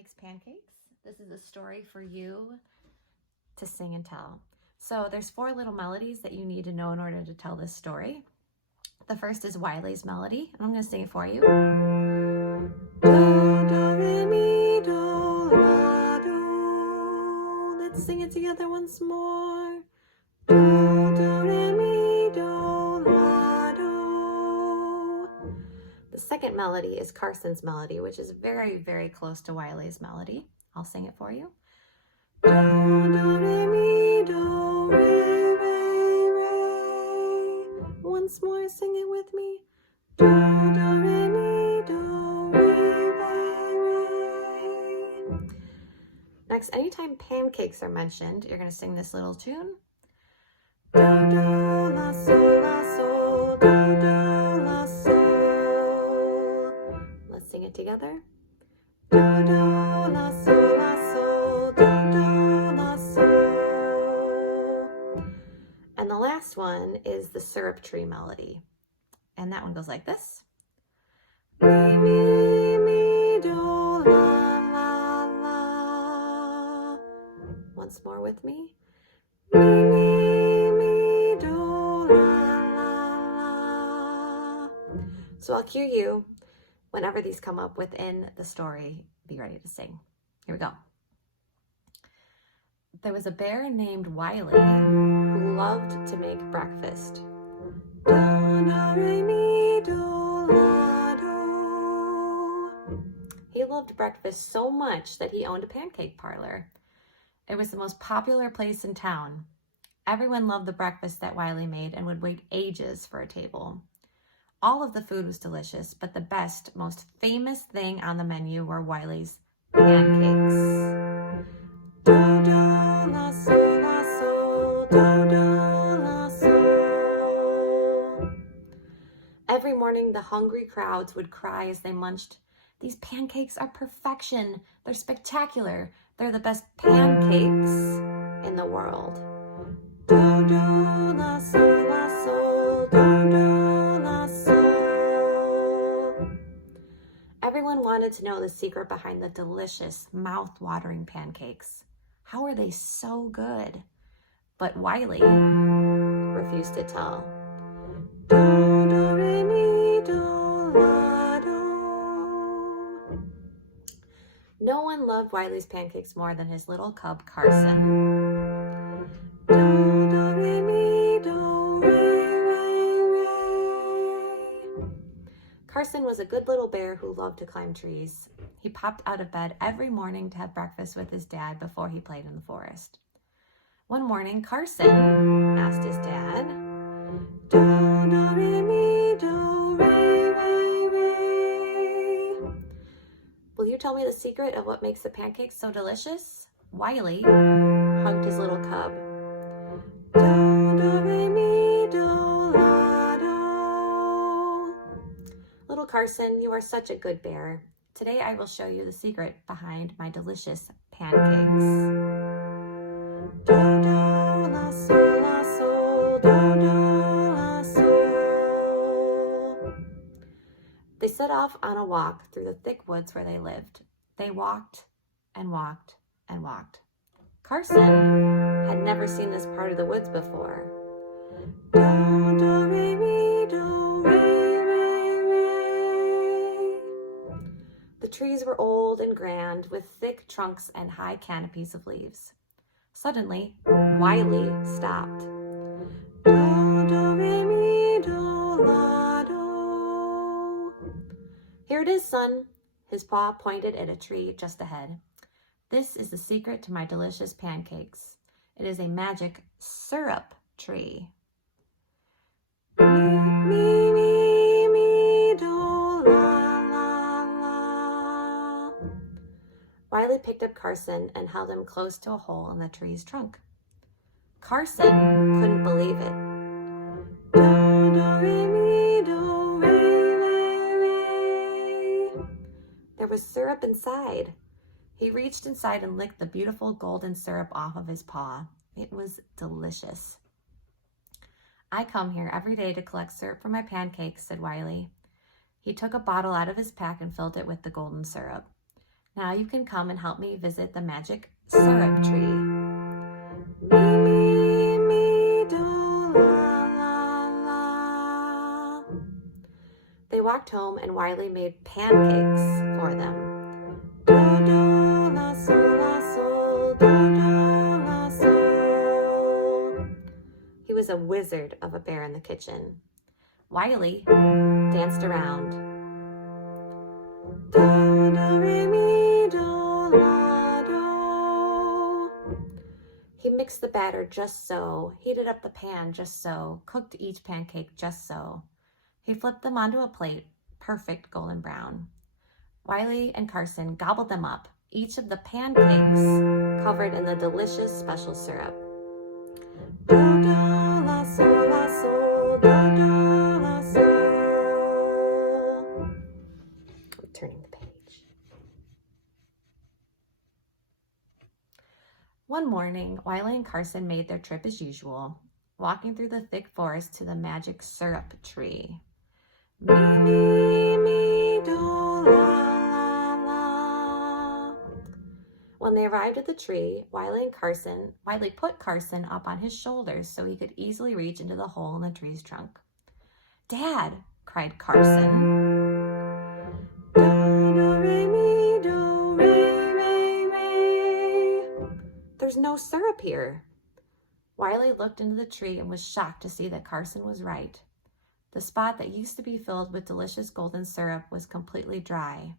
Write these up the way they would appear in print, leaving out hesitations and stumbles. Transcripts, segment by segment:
makes pancakes. This is a story for you to sing and tell. So there's 4 little melodies that you need to know in order to tell this story. The first is Wylie's melody, and I'm going to sing it for you. Do, do, re, mi, do, la, do. Let's sing it together once more. Do, do, re, mi, do, la, do. The second melody is Carson's melody, which is very, very close to Wylie's melody. I'll sing it for you. Do, do, re, mi, do, re, re, re. Once more, sing it with me. Do, do, re, mi, do, re, re, re. Next, anytime pancakes are mentioned, you're going to sing this little tune. Do, do, la, sol, la, sol, do, do, la, sol. Let's sing it together. Do, do, la, sol, la, sol, do, do, la, sol. And the last one is the syrup tree melody. And that one goes like this. Mi, mi, mi, do, la, la, la. Once more with me. Mi, mi, mi, do, la, la, la. So I'll cue you whenever these come up within the story. Be ready to sing. Here we go. There was a bear named Wylie who loved to make breakfast. Do, do, re, mi, do, la, do. He loved breakfast so much that he owned a pancake parlor. It was the most popular place in town. Everyone loved the breakfast that Wylie made and would wait ages for a table. All of the food was delicious, but the best, most famous thing on the menu were Wylie's pancakes. Do, do, la, sol, la, sol, do, do, la, sol. Every morning, the hungry crowds would cry as they munched. These pancakes are perfection. They're spectacular. They're the best pancakes in the world. Do, do, la, sol, la, sol, do, do, la, sol. Everyone wanted to know the secret behind the delicious, mouth-watering pancakes. How are they so good? But Wylie refused to tell. Do, do, re, mi, do, la, do. No one loved Wylie's pancakes more than his little cub, Carson. Do, do, re, mi, do, re, re, re. Carson was a good little bear who loved to climb trees. He popped out of bed every morning to have breakfast with his dad before he played in the forest. One morning, Carson asked his dad, do, do, re, mi, do, re, re, re. Will you tell me the secret of what makes the pancakes so delicious? Wylie hugged his little cub. Do, do, re, mi, do, la, do. Little Carson, you are such a good bear. Today I will show you the secret behind my delicious pancakes. Do, do, la, sol, la, sol, do, do, la, sol. They set off on a walk through the thick woods where they lived. They walked and walked and walked. Carson had never seen this part of the woods before. Do, do, re, mi, do, re, re, re. The trees were old and grand with thick trunks and high canopies of leaves. Suddenly, Wylie stopped. Do, do, re, mi, do, la, do. Here it is, son. His paw pointed at a tree just ahead. This is the secret to my delicious pancakes. It is a magic syrup tree. Mi, mi, mi, mi, do, la, la, la. Wylie picked up Carson and held him close to a hole in the tree's trunk. Carson couldn't believe it. Do, do, re, mi, do, re, re, re. There was syrup inside. He reached inside and licked the beautiful golden syrup off of his paw. It was delicious. I come here every day to collect syrup for my pancakes, said Wylie. He took a bottle out of his pack and filled it with the golden syrup. Now you can come and help me visit the magic syrup tree. Me, me, me, do, la, la, la. They walked home and Wylie made pancakes for them. Do, do, la, sol, la, sol, do, do, la, sol. He was a wizard of a bear in the kitchen. Wylie danced around. Do, do, re, mi, do, la, do. He mixed the batter just so, heated up the pan just so, cooked each pancake just so. He flipped them onto a plate, perfect golden brown. Wylie and Carson gobbled them up, each of the pancakes covered in the delicious special syrup. Do, do, la, sol, la, sol, do, do, la, sol. I'm turning the page. One morning, Wylie and Carson made their trip as usual, walking through the thick forest to the magic syrup tree. Me, me, me, do, la, la, la. When they arrived at the tree, Wylie put Carson up on his shoulders so he could easily reach into the hole in the tree's trunk. "Dad," cried Carson. Do, do, re, mi, do, re, re, re. There's no syrup here. Wylie looked into the tree and was shocked to see that Carson was right. The spot that used to be filled with delicious golden syrup was completely dry.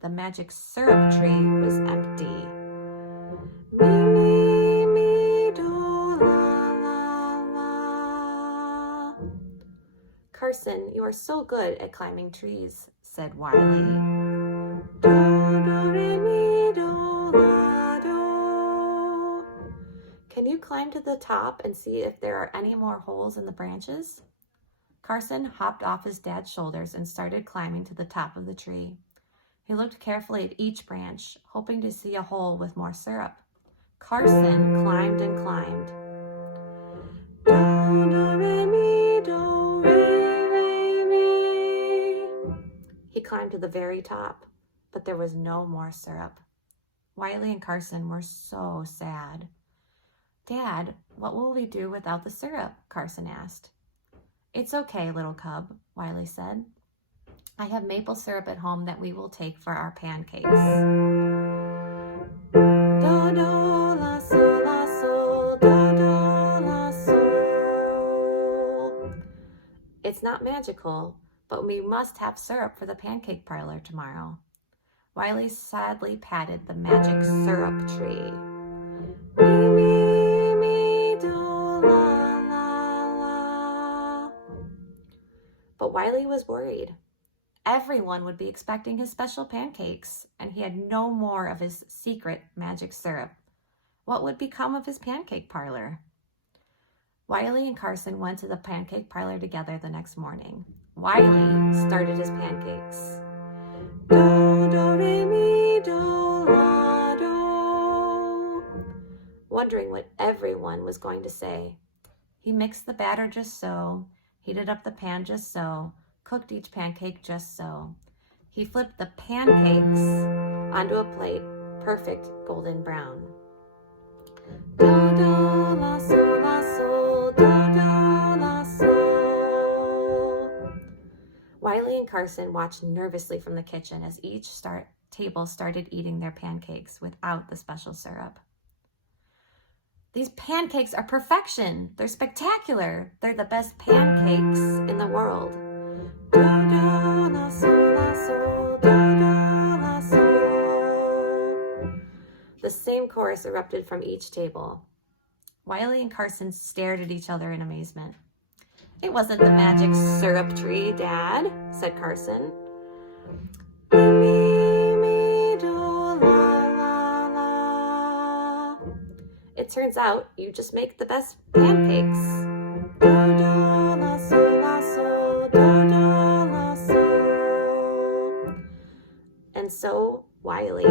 The magic syrup tree was empty. Me, me, me, do, la, la, la. "Carson, you are so good at climbing trees," said Wylie. Do, do, re, mi, do, la, do. "Can you climb to the top and see if there are any more holes in the branches?" Carson hopped off his dad's shoulders and started climbing to the top of the tree. He looked carefully at each branch, hoping to see a hole with more syrup. Carson climbed and climbed. Do, do, re, mi, do, re, re, re. He climbed to the very top, but there was no more syrup. Wylie and Carson were so sad. "Dad, what will we do without the syrup?" Carson asked. "It's okay, little cub," Wylie said. "I have maple syrup at home that we will take for our pancakes." Do, do, la, sol, la, sol, do, do, la, sol. "It's not magical, but we must have syrup for the pancake parlor tomorrow." Wylie sadly patted the magic syrup tree. Me, me, me, do, la, la, la. But Wylie was worried. Everyone would be expecting his special pancakes, and he had no more of his secret magic syrup. What would become of his pancake parlor? Wylie and Carson went to the pancake parlor together the next morning. Wylie started his pancakes. Do, do, re, mi, do, la, do. Wondering what everyone was going to say. He mixed the batter just so, heated up the pan just so, cooked each pancake just so. He flipped the pancakes onto a plate, perfect golden brown. Do, do, la, sol, la, sol, do, do, la, sol. Wylie and Carson watched nervously from the kitchen as each table started eating their pancakes without the special syrup. "These pancakes are perfection. They're spectacular. They're the best pancakes in the world." Do, do, la, sol, la, sol, do, do, la, sol. The same chorus erupted from each table. Wylie and Carson stared at each other in amazement. "It wasn't the magic syrup tree, Dad," said Carson. Me, me, me, do, la, la, la. "It turns out you just make the best pancakes." Do, do, la, sol, la, sol, do, do, la, sol. And so Wylie